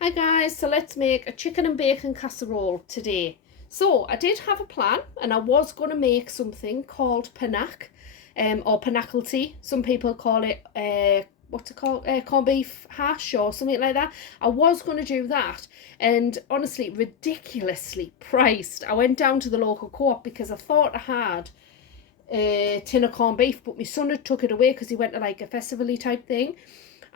Hi guys, so let's make a chicken and bacon casserole today. So I did have a plan and I was going to make something called panac, or panacalty. Some people call it, what's it called, corned beef hash or something like that. I was going to do that, and honestly, ridiculously priced. I went down to the local co-op because I thought I had a tin of corned beef, but my son had took it away because he went to like a festival-y type thing,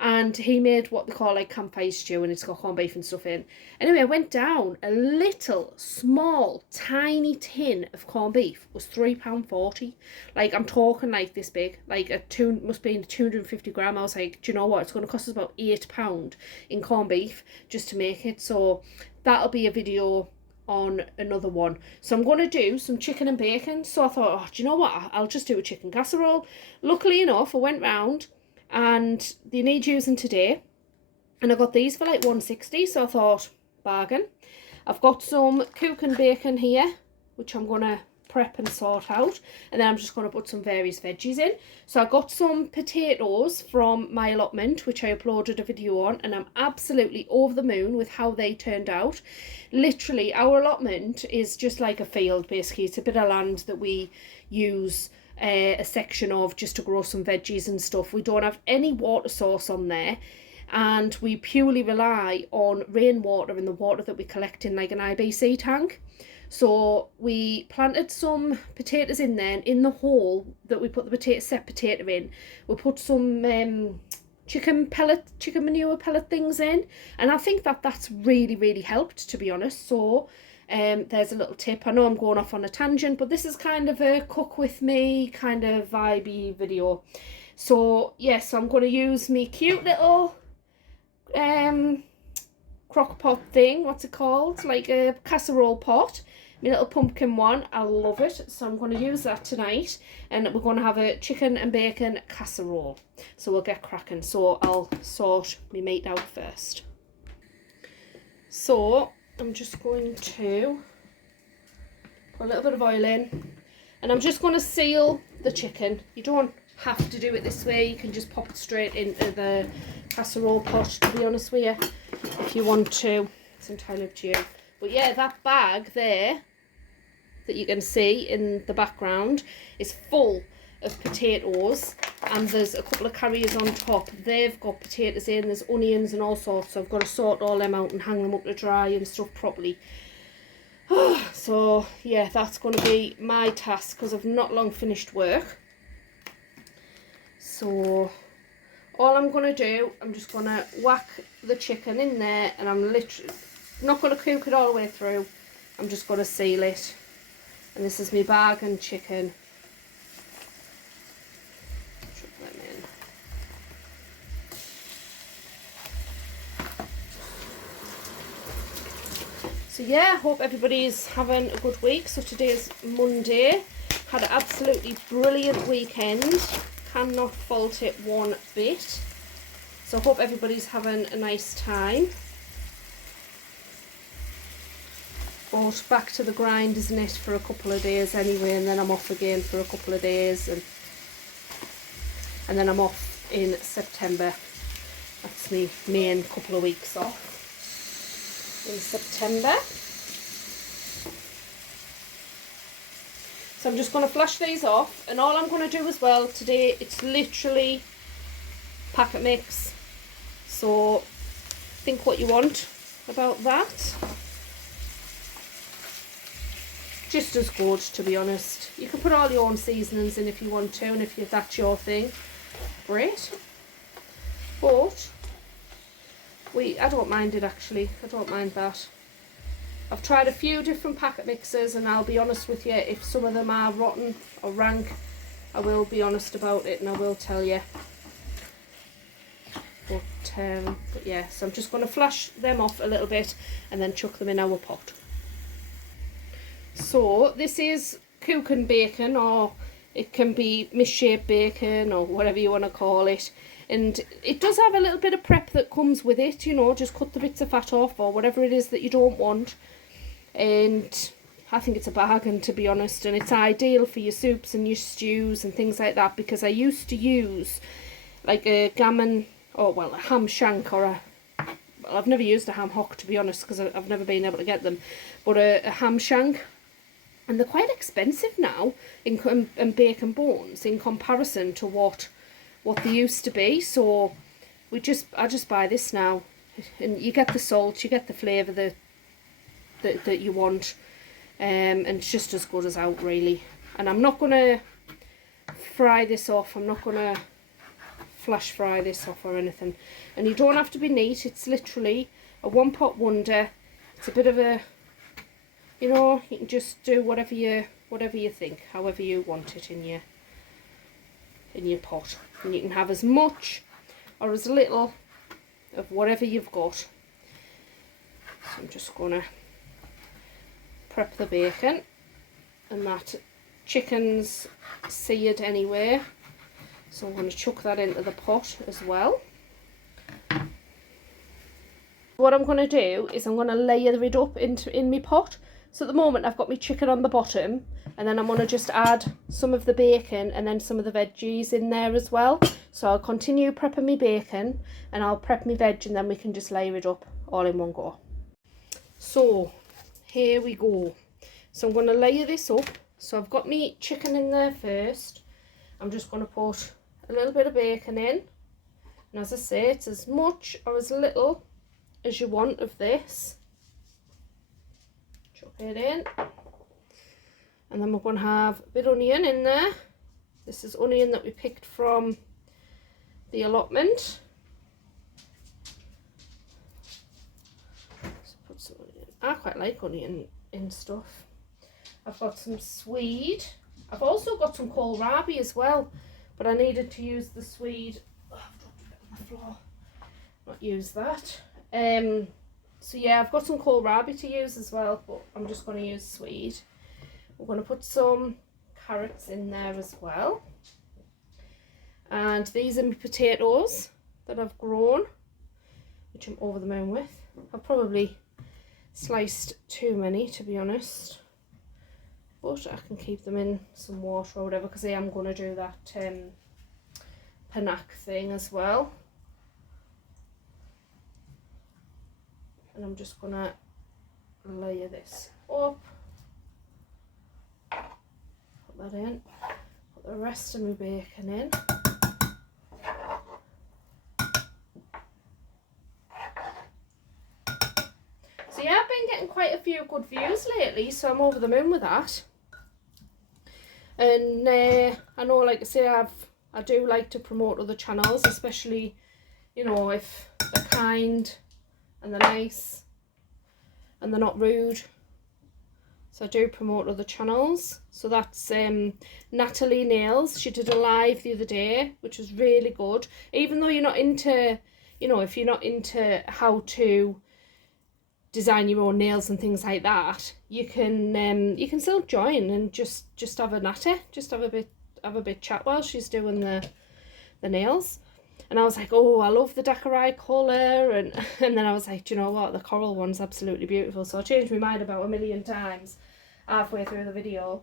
and he made what they call like campfire stew, and it's got corned beef and stuff in. Anyway, I went down, a little small tiny tin of corned beef was £3.40. Like, I'm talking like this big, like a two, must be in 250 gram. I was like, do you know what, it's going to cost us about £8 in corned beef just to make it. So that'll be a video on another one. So I'm going to do some chicken and bacon. So I thought, oh, do you know what, I'll just do a chicken casserole. Luckily enough, I went round and they need using today, and I got these for like 160, so I thought, bargain. I've got some cook and bacon here, which I'm going to prep and sort out, and then I'm just going to put some various veggies in. So I got some potatoes from my allotment, which I uploaded a video on, and I'm absolutely over the moon with how they turned out. Literally, our allotment is just like a field, basically. It's a bit of land that we use a section of just to grow some veggies and stuff. We don't have any water source on there, and we purely rely on rainwater and the water that we collect in like an IBC tank. So we planted some potatoes in there, and in the hole that we put the set potato in, we put some chicken manure pellet things in, and I think that that's really helped, to be honest. So there's a little tip. I know I'm going off on a tangent, but this is kind of a cook with me kind of vibey video. So yes, I'm going to use me cute little crock pot thing, what's it called, like a casserole pot, my little pumpkin one. I love it, so I'm going to use that tonight, and we're going to have a chicken and bacon casserole. So we'll get cracking. So I'll sort my meat out first. So I'm just going to put a little bit of oil in, and I'm just going to seal the chicken. You don't have to do it this way, you can just pop it straight into the casserole pot, to be honest with you, if you want to. It's entirely up to you. But yeah, that bag there that you can see in the background is full of potatoes, and there's a couple of carriers on top. They've got potatoes in, there's onions and all sorts, so I've got to sort all them out and hang them up to dry and stuff properly. So yeah, that's going to be my task because I've not long finished work. So all I'm going to do, I'm just going to whack the chicken in there, and I'm literally not going to cook it all the way through. I'm just going to seal it. And this is my bag and chicken. So yeah, hope everybody's having a good week. So today's Monday. Had an absolutely brilliant weekend. Cannot fault it one bit. So hope everybody's having a nice time. But back to the grind, isn't it, for a couple of days anyway, and then I'm off again for a couple of days, and then I'm off in September. That's my main couple of weeks off in September. So I'm just going to flush these off, and all I'm going to do as well today, it's literally packet mix. So think what you want about that. Just as good, to be honest. You can put all your own seasonings in if you want to, and if that's your thing, great. But I don't mind it, actually. I don't mind that. I've tried a few different packet mixes, and I'll be honest with you, if some of them are rotten or rank, I will be honest about it and I will tell you. But yeah, so I'm just going to flash them off a little bit and then chuck them in our pot. So this is cook and bacon, or it can be misshaped bacon, or whatever you want to call it. And it does have a little bit of prep that comes with it, you know, just cut the bits of fat off or whatever it is that you don't want. And I think it's a bargain, to be honest, and it's ideal for your soups and your stews and things like that, because I used to use like a gammon, or well, a ham shank, or a well, I've never used a ham hock, to be honest, because I've never been able to get them, but a ham shank. And they're quite expensive now in bacon bones in comparison to what they used to be. So I just buy this now, and you get the salt, you get the flavour that you want, and it's just as good as out, really. And I'm not gonna fry this off. I'm not gonna flash fry this off or anything. And you don't have to be neat. It's literally a one pot wonder. It's a bit of a, you know, you can just do whatever you think, however you want it in your pot, and you can have as much or as little of whatever you've got. So I'm just gonna prep the bacon, and that chicken's seared anyway, so I'm going to chuck that into the pot as well. What I'm going to do is I'm going to layer it up in my pot. So at the moment I've got my chicken on the bottom, and then I'm going to just add some of the bacon and then some of the veggies in there as well. So I'll continue prepping my bacon, and I'll prep my veg, and then we can just layer it up all in one go. So here we go. So I'm going to layer this up. So I've got my chicken in there first. I'm just going to put a little bit of bacon in. And as I say, it's as much or as little as you want of this. Chuck it in. And then we're going to have a bit of onion in there. This is onion that we picked from the allotment. So put some onion. I quite like onion in stuff. I've got some swede. I've also got some kohlrabi as well, but I needed to use the swede. Oh, I've dropped a bit on the floor. Not use that. So yeah, I've got some kohlrabi to use as well, but I'm just going to use swede. We're going to put some carrots in there as well. And these are my potatoes that I've grown, which I'm over the moon with. I've probably sliced too many, to be honest, but I can keep them in some water or whatever, because I am going to do that panache thing as well. And I'm just going to layer this up, put that in, put the rest of my bacon in. So yeah, I've been getting quite a few good views lately, so I'm over the moon with that. And I know, like I say, I do like to promote other channels, especially, you know, if they're kind and they're nice and they're not rude. So I do promote other channels. So that's Natalie Nails. She did a live the other day, which was really good. Even though you're not into, you know, if you're not into how to design your own nails and things like that, you can still join and just have a natter, just have a bit chat while she's doing the nails. And I was like, oh, I love the Daiquiri colour, and then I was like, do you know what, the coral one's absolutely beautiful. So I changed my mind about 1,000,000 times halfway through the video.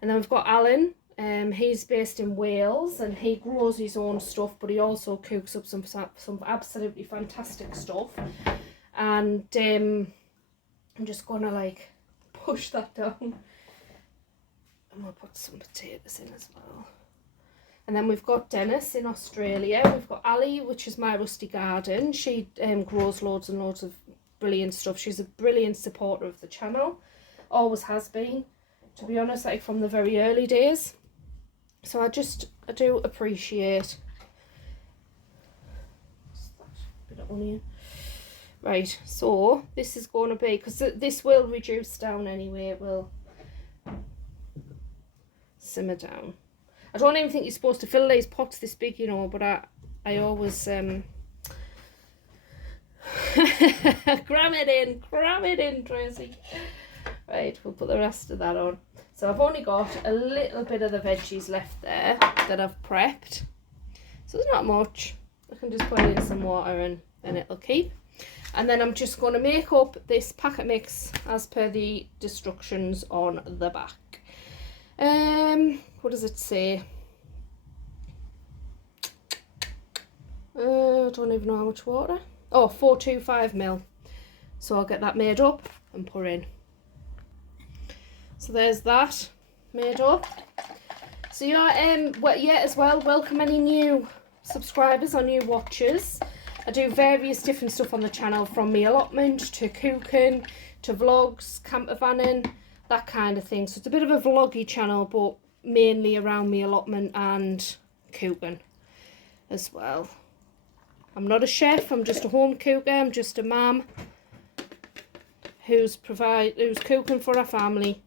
And then we've got Alan. He's based in Wales, and he grows his own stuff, but he also cooks up some absolutely fantastic stuff. And I'm just gonna like push that down, and we'll put some potatoes in as well. And then we've got Dennis in Australia. We've got Ali, which is my rusty garden. She grows loads and loads of brilliant stuff. She's a brilliant supporter of the channel, always has been, to be honest, like from the very early days. So I do appreciate a bit of onion. Right, so this is going to be, because this will reduce down anyway, it will simmer down. I don't even think you're supposed to fill these pots this big, you know, but I always cram it in, Tracy. Right, we'll put the rest of that on. So I've only got a little bit of the veggies left there that I've prepped. So there's not much. I can just put it in some water and then it'll keep. And then I'm just going to make up this packet mix as per the instructions on the back. What does it say? I don't even know how much water. Oh, 425 ml. So I'll get that made up and put in. So there's that made up. So yeah, as well, welcome any new subscribers or new watchers. I do various different stuff on the channel, from me allotment to cooking to vlogs, camper vanning, that kind of thing. So it's a bit of a vloggy channel, but mainly around me allotment and cooking as well. I'm not a chef, I'm just a home cooker, I'm just a mum who's cooking for her family,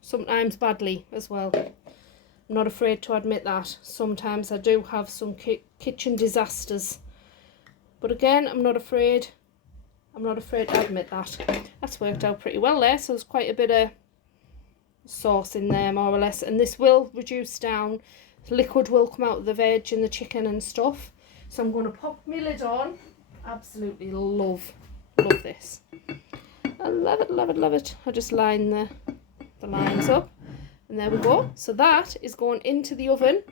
sometimes badly as well. I'm not afraid to admit that. Sometimes I do have some kitchen disasters, but again, I'm not afraid to admit that. That's worked out pretty well there, so there's quite a bit of sauce in there, more or less, and this will reduce down. Liquid will come out of the veg and the chicken and stuff. So I'm going to pop my lid on. Absolutely love this. I love it, love it, love it. I just line the lines up, and there we go. So that is going into the oven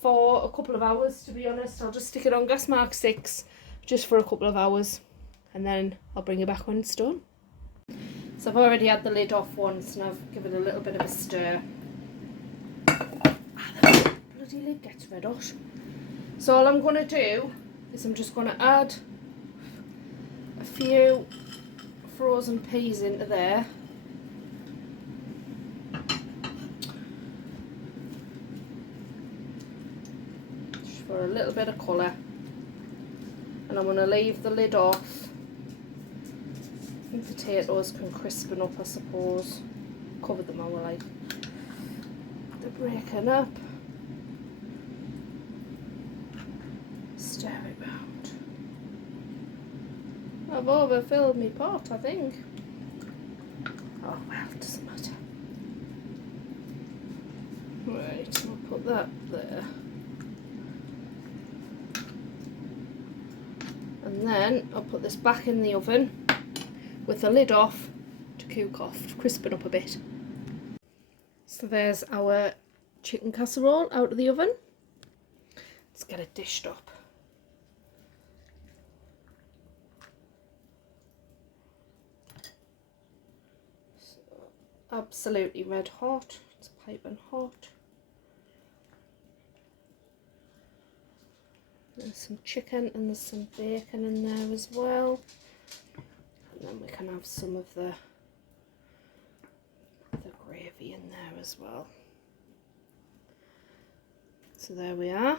for a couple of hours, to be honest. I'll just stick it on gas mark 6 just for a couple of hours, and then I'll bring it back when it's done. So I've already had the lid off once, and I've given it a little bit of a stir. The bloody lid gets red hot. So all I'm going to do is I'm just going to add a few frozen peas into there. Just for a little bit of colour. And I'm going to leave the lid off. And potatoes can crispen up, I suppose. Cover them all like they're breaking up. Stir it round. I've overfilled my pot, I think. Oh well, it doesn't matter. Right, I'll put that there. And then I'll put this back in the oven with the lid off to cook off, to crispen up a bit. So there's our chicken casserole out of the oven. Let's get it dished up. Absolutely red hot. It's piping hot. There's some chicken and there's some bacon in there as well. And then we can have some of the gravy in there as well. So there we are.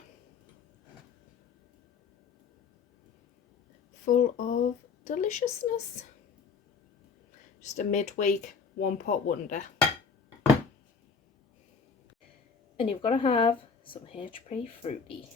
Full of deliciousness. Just a midweek one pot wonder. And you've got to have some HP Fruity.